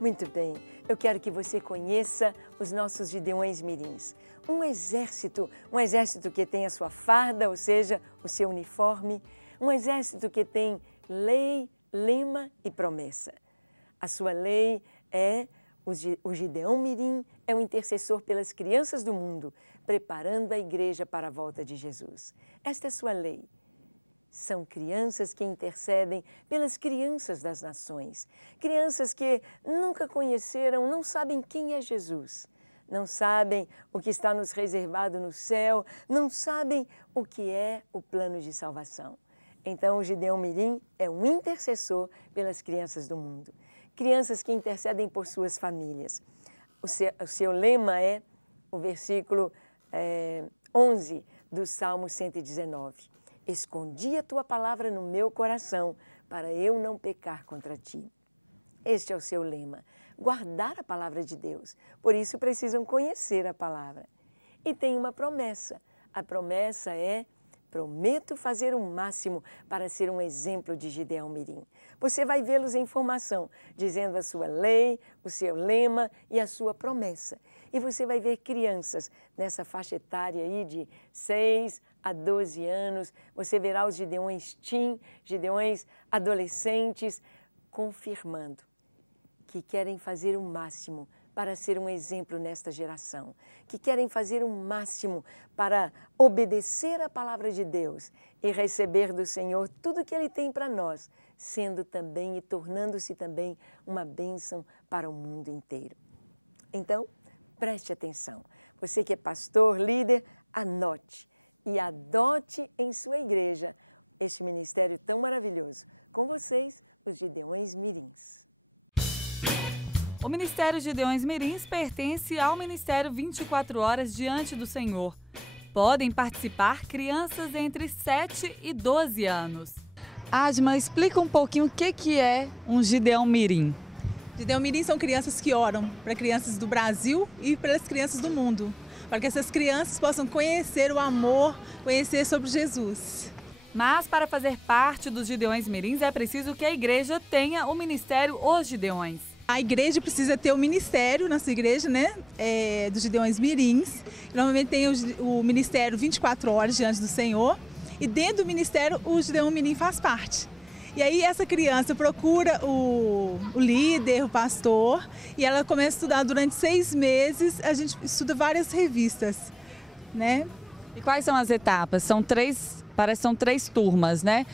Muito bem, eu quero que você conheça os nossos Gideões Mirins. Um exército que tem a sua farda, ou seja, o seu uniforme, um exército que tem lei, lema e promessa. A sua lei é o Gideão Mirim, é o intercessor pelas crianças do mundo, preparando a igreja para a volta de Jesus. Esta é a sua lei. São crianças que intercedem pelas crianças das nações. Crianças que nunca conheceram, não sabem quem é Jesus. Não sabem o que está nos reservado no céu, não sabem o que é o plano de salvação. Então, o Gideão Mirim é um intercessor pelas crianças do mundo. Crianças que intercedem por suas famílias. O seu lema é o versículo 11 do Salmo 119. Escondi a tua palavra no meu coração, para eu não pecar contra ti. Este é o seu lema, guardar a palavra de Deus. Por isso precisam conhecer a palavra. E tem uma promessa. A promessa é: prometo fazer o máximo para ser um exemplo de Gideão Mirim. Você vai vê-los em formação, dizendo a sua lei, o seu lema e a sua promessa. E você vai ver crianças nessa faixa etária aí de 6 a 12 anos. Você verá os Gideões teen, Gideões adolescentes, confirmando que querem fazer o máximo para ser um exemplo nesta geração, que querem fazer o máximo para obedecer a palavra de Deus e receber do Senhor tudo que Ele tem para nós, sendo também e tornando-se também uma bênção para o mundo inteiro. Então, preste atenção. Você que é pastor, líder, anote e adote em sua igreja este ministério tão maravilhoso. Com vocês, os Gideões Mirins. O Ministério Gideões Mirins pertence ao Ministério 24 Horas Diante do Senhor. Podem participar crianças entre 7 e 12 anos. Adma, explica um pouquinho o que é um Gideão Mirim. Gideão Mirim são crianças que oram para crianças do Brasil e para as crianças do mundo, para que essas crianças possam conhecer o amor, conhecer sobre Jesus. Mas para fazer parte dos Gideões Mirins é preciso que a igreja tenha o Ministério Os Gideões. A igreja precisa ter o ministério, nossa igreja, né, dos Gideões Mirins. Normalmente tem o Ministério 24 Horas Diante do Senhor e dentro do ministério o Gideão Mirim faz parte. E aí essa criança procura o líder, o pastor, e ela começa a estudar durante 6 meses. A gente estuda várias revistas, né? E quais são as etapas? Parece que são 3 turmas, né?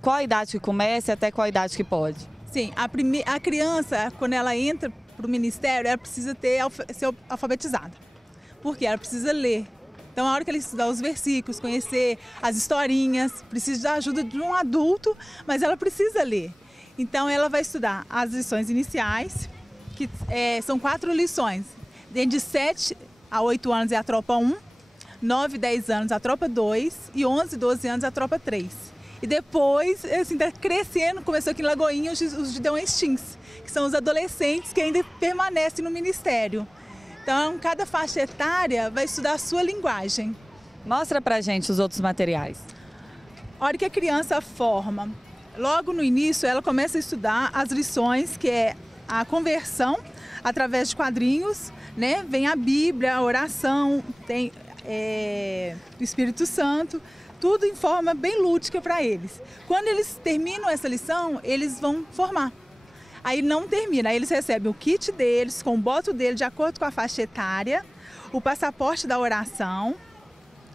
Qual a idade que começa e até qual a idade que pode? Sim, a criança, quando ela entra para o ministério, ela precisa ser alfabetizada. Porque ela precisa ler. Então, a hora que ela estudar os versículos, conhecer as historinhas, precisa da ajuda de um adulto, mas ela precisa ler. Então, ela vai estudar as lições iniciais, que são 4 lições. De 7 a 8 anos é a tropa 1, 9 e 10 anos a tropa 2 e 11 e 12 anos a tropa 3. E depois, assim, tá crescendo, começou aqui em Lagoinha os Gideões Teens, que são os adolescentes que ainda permanecem no ministério. Então, cada faixa etária vai estudar a sua linguagem. Mostra pra gente os outros materiais. A hora que a criança forma, logo no início ela começa a estudar as lições, que é a conversão através de quadrinhos, né? Vem a Bíblia, a oração, tem o Espírito Santo, tudo em forma bem lúdica para eles. Quando eles terminam essa lição, eles vão formar. Aí não termina, aí eles recebem o kit deles, com o boto dele de acordo com a faixa etária, o passaporte da oração,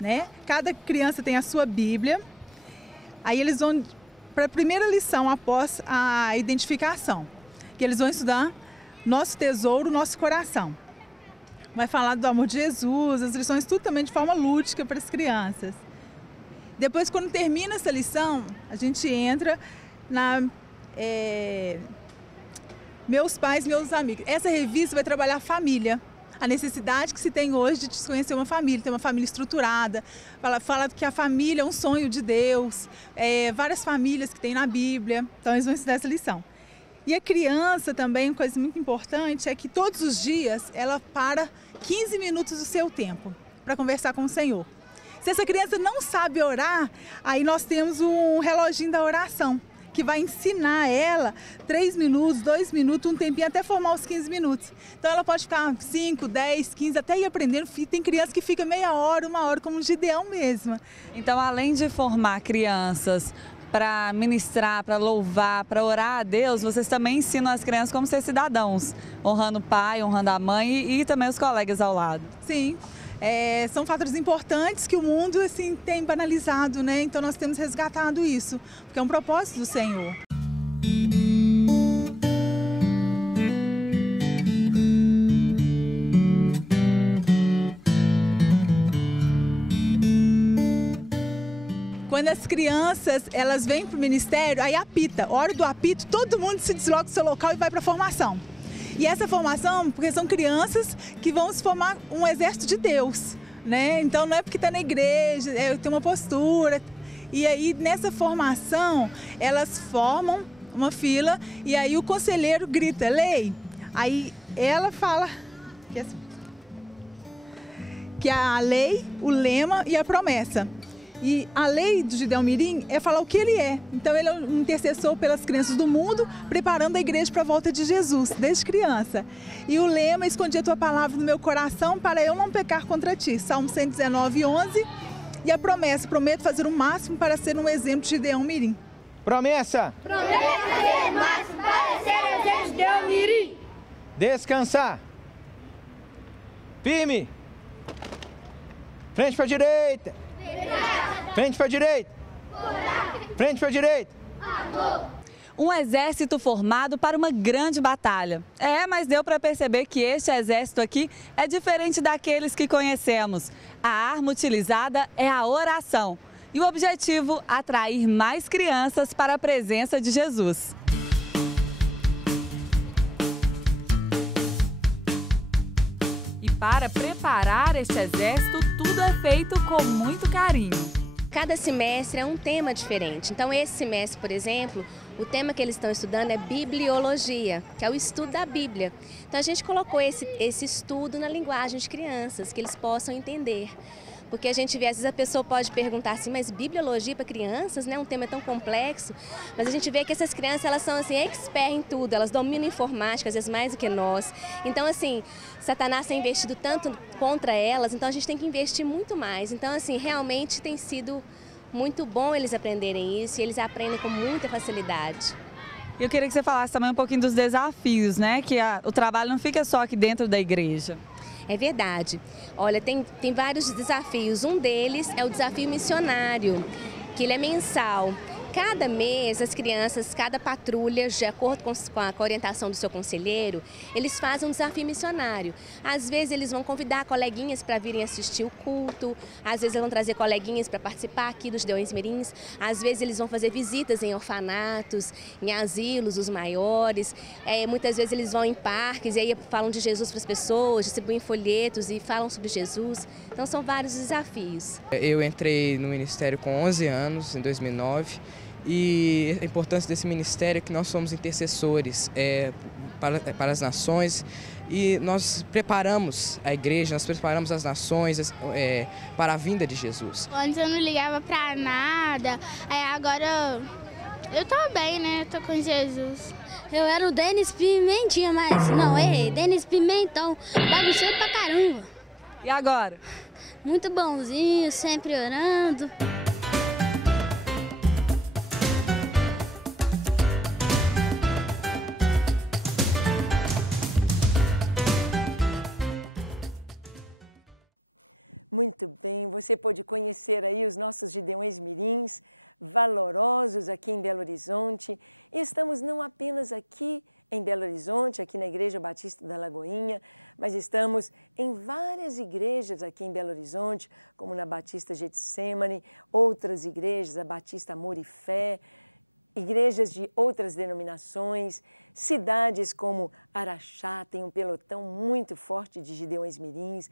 né? Cada criança tem a sua Bíblia. Aí eles vão para a primeira lição após a identificação, que eles vão estudar Nosso Tesouro, Nosso Coração. Vai falar do amor de Jesus, as lições tudo também de forma lúdica para as crianças. Depois, quando termina essa lição, a gente entra na Meus Pais, Meus Amigos. Essa revista vai trabalhar a família, a necessidade que se tem hoje de conhecer uma família, ter uma família estruturada. Fala que a família é um sonho de Deus, várias famílias que tem na Bíblia. Então, eles vão estudar essa lição. E a criança também, uma coisa muito importante, é que todos os dias ela para 15 minutos do seu tempo para conversar com o Senhor. Se essa criança não sabe orar, aí nós temos um reloginho da oração, que vai ensinar ela 3 minutos, 2 minutos, um tempinho, até formar os 15 minutos. Então ela pode ficar 5, 10, 15, até ir aprendendo. Tem criança que fica meia hora, 1 hora, como o Gideão mesmo. Então, além de formar crianças para ministrar, para louvar, para orar a Deus, vocês também ensinam as crianças como ser cidadãos, honrando o pai, honrando a mãe e também os colegas ao lado. Sim, são fatores importantes que o mundo assim, tem banalizado, né? Então nós temos resgatado isso, porque é um propósito do Senhor. Quando as crianças elas vêm para o ministério, aí apita. A hora do apito, todo mundo se desloca do seu local e vai para a formação. E essa formação, porque são crianças que vão se formar um exército de Deus, né? Então não é porque está na igreja, tem uma postura. E aí nessa formação, elas formam uma fila e aí o conselheiro grita, lei. Aí ela fala que a lei, o lema e a promessa. E a lei do Gideão Mirim é falar o que ele é. Então ele é um intercessor pelas crianças do mundo, preparando a igreja para a volta de Jesus, desde criança. E o lema, escondi a tua palavra no meu coração para eu não pecar contra ti. Salmo 119, 11. E a promessa, prometo fazer o máximo para ser um exemplo de Gideão Mirim. Promessa! Prometo fazer o máximo para ser um exemplo de Gideão Mirim. Descansar! Firme! Frente para a direita! Frente para a direita! Frente para a direita! Um exército formado para uma grande batalha. Mas deu para perceber que este exército aqui é diferente daqueles que conhecemos. A arma utilizada é a oração. E o objetivo, atrair mais crianças para a presença de Jesus. E para preparar este exército, tudo é feito com muito carinho. Cada semestre é um tema diferente. Então, esse semestre, por exemplo, o tema que eles estão estudando é bibliologia, que é o estudo da Bíblia. Então, a gente colocou esse estudo na linguagem de crianças, que eles possam entender. Porque a gente vê, às vezes a pessoa pode perguntar assim, mas bibliologia para crianças, né? Um tema tão complexo. Mas a gente vê que essas crianças, elas são assim, expert em tudo, elas dominam informática, às vezes mais do que nós. Então, assim, Satanás tem investido tanto contra elas, então a gente tem que investir muito mais. Então, assim, realmente tem sido muito bom eles aprenderem isso e eles aprendem com muita facilidade. Eu queria que você falasse também um pouquinho dos desafios, né? Que o trabalho não fica só aqui dentro da igreja. É verdade. Olha, tem vários desafios. Um deles é o desafio missionário, que ele é mensal. Cada mês, as crianças, cada patrulha, de acordo com a orientação do seu conselheiro, eles fazem um desafio missionário. Às vezes eles vão convidar coleguinhas para virem assistir o culto, às vezes eles vão trazer coleguinhas para participar aqui dos Gideões Mirins, às vezes eles vão fazer visitas em orfanatos, em asilos, os maiores, muitas vezes eles vão em parques e aí falam de Jesus para as pessoas, distribuem folhetos e falam sobre Jesus. Então são vários desafios. Eu entrei no Ministério com 11 anos, em 2009. E a importância desse ministério é que nós somos intercessores para as nações e nós preparamos a igreja, nós preparamos as nações para a vinda de Jesus. Antes eu não ligava para nada, agora eu tô bem, né? Eu tô com Jesus. Eu era o Denis Pimentinha, mas não, errei. Denis Pimentão, bagunceiro pra caramba. E agora? Muito bonzinho, sempre orando. Muito bem, você pôde conhecer aí os nossos Gideões Mirins, valorosos aqui em Belo Horizonte. E estamos não apenas aqui em Belo Horizonte, aqui na Igreja Batista da Lagoinha, mas estamos em várias igrejas aqui em Belo Horizonte, como na Batista Getsemane, outras igrejas, a Batista Amor e Fé, igrejas de outras denominações, cidades como Araxá tem um pelotão muito forte de Gideões Mirins,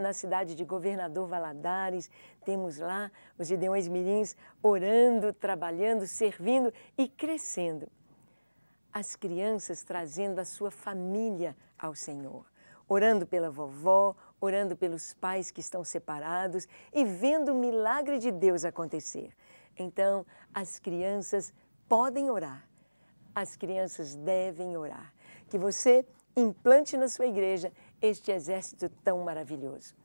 na cidade de Governador Valadares temos lá os Gideões Mirins orando, trabalhando, servindo e crescendo. As crianças trazendo a sua família ao Senhor, orando pela vovó, orando pelos pais que estão separados e vendo o milagre de Deus acontecer. Então, as crianças podem orar. As crianças devem orar. Que você implante na sua igreja este exército tão maravilhoso.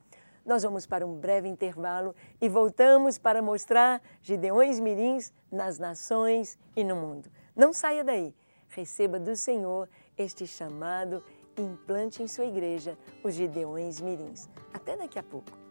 Nós vamos para um breve intervalo e voltamos para mostrar Gideões Mirins nas nações e no mundo. Não saia daí. Receba do Senhor este chamado e implante em sua igreja os Gideões Mirins. Até daqui a pouco.